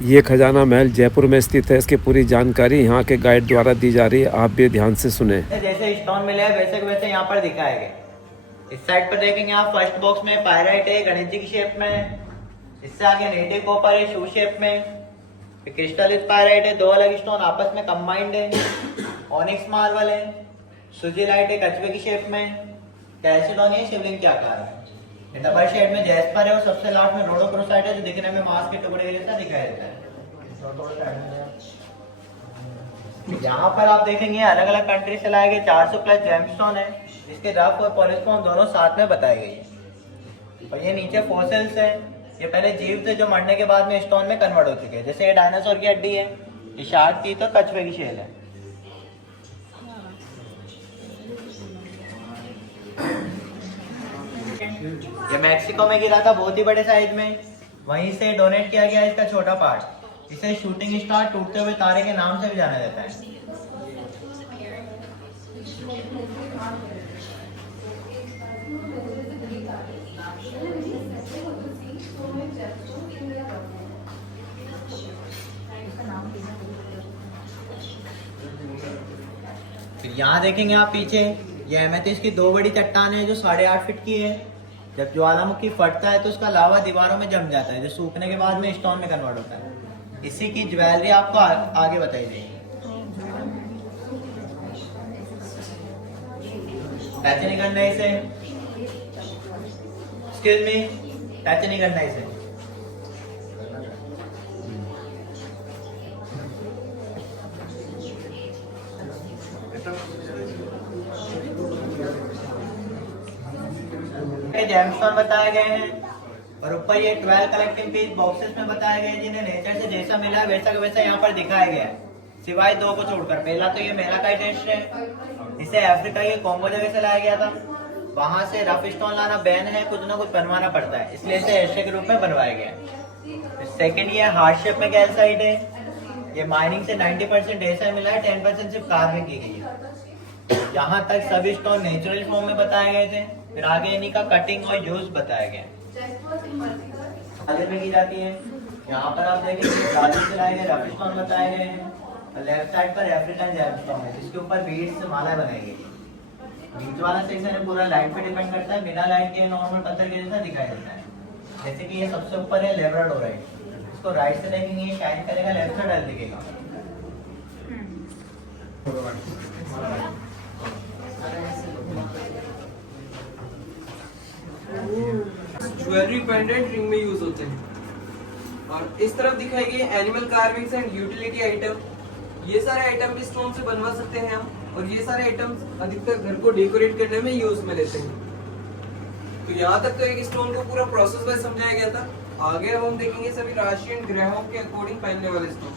ये खजाना महल जयपुर में स्थित है। इसकी पूरी जानकारी यहाँ के गाइड द्वारा दी जा रही है, आप भी ध्यान से सुने। जैसे स्टोन मिले हैं वैसे के वैसे यहाँ पर दिखाए गए। इस साइड पर देखेंगे आप, फर्स्ट बॉक्स में पायराइट है गणेश जी की शेप में। इससे आगे नेटिव कॉपर है शू शेप में। क्रिस्टलिक पायराइट है, दो अलग स्टोन आपस में कंबाइंड है। ऑनिक्स मार्बल है। सुजीलाइट है कछुए की शेप में। कैल्सिडोनी है शिवलिंग के आकार में। डबल शेड में जैस्पर है और सबसे लास्ट में रोडोक्रोसाइट है जो दिखने में मांस के टुकड़े के जैसा दिखाई देता है। यहाँ पर आप देखेंगे अलग अलग कंट्री से लाए गए 400 प्लस जेमस्टोन है। इसके रफ और पॉलिश फॉर्म दोनों साथ में बताए गए हैं। और ये नीचे फॉसिल्स है। ये पहले जीव थे जो मरने के बाद में स्टोन में कन्वर्ट हो चुके हैं। जैसे ये डायनासोर की हड्डी है, ये शार्क की, तो कछुए की शेल है। ये मैक्सिको में गिरा था बहुत ही बड़े साइज में। वहीं से डोनेट किया गया इसका छोटा पार्ट। इसे शूटिंग स्टार टूटते हुए तारे के नाम से भी जाना जाता है। फिर यहाँ देखेंगे आप पीछे, ये एमेथिस्ट की दो बड़ी चट्टान है जो 8.5 फीट की है। जब ज्वालामुखी फटता है तो उसका लावा दीवारों में जम जाता है जो सूखने के बाद में स्टोन में कन्वर्ट होता है। इसी की ज्वेलरी आपको आगे बताई जाएगी। टच नहीं करना इसे, एक्सक्यूज मी, टच नहीं करना इसे। जेमस्टोन बताए गए हैं और ऊपर ये 12 कलेक्टिंग पीस बॉक्सेस में बताए गए जिन्हें नेचर से जैसा मिला वैसा का वैसा यहाँ पर दिखाया गया है, सिवाय दो को छोड़कर। पहला तो ये मेलाकाइट है। इसे अफ्रीका के कॉन्गो जगह से लाया गया था। वहां से रफ स्टोन लाना बैन है, कुछ ना कुछ बनवाना पड़ता है, इसलिए इसे एशे के रूप में बनवाया गया। सेकेंड ये हार्ट शेप में कैल्साइट है। ये माइनिंग से 90% ऐसा मिला है, 10% सिर्फ कार्विंग की गई है। यहाँ तक सभी स्टोन नेचुरल फॉर्म में बताए गए थे। फिर आगे इन्हीं का कटिंग और यूज बताया गया। आगे में की जाती है। यहाँ पर आप देखेंगे ब्राजील से लाए गए रफ स्टोन बताए गए हैं। लेफ्ट साइड पर अफ्रीकन जेमस्टोन है जिसके ऊपर बीड्स से माला बनाई गई है। बीच वाला सेक्शन है पूरा लाइट पे डिपेंड करता है, बिना लाइट के नॉर्मल पत्थर के जैसा दिखाई देता है। जैसे कि ये सबसे ऊपर है लेब्राडोराइट। इसको राइट से देखेंगे ये शाइन करेगा, लेफ्ट से डल दिखेगा। ज्वेलरी पेंडेंट रिंग में यूज होते हैं। और इस तरफ दिखाई गई animal carvings and utility item. ये सारे आइटम भी स्टोन से बनवा सकते हैं हम, और ये सारे आइटम्स अधिकतर घर को डेकोरेट करने में यूज में लेते हैं। तो यहाँ तक तो एक स्टोन को पूरा प्रोसेस वाइज समझाया गया था। आगे हम देखेंगे सभी राशि एंड ग्रहों के अकॉर्डिंग पहनने वाले स्टोन।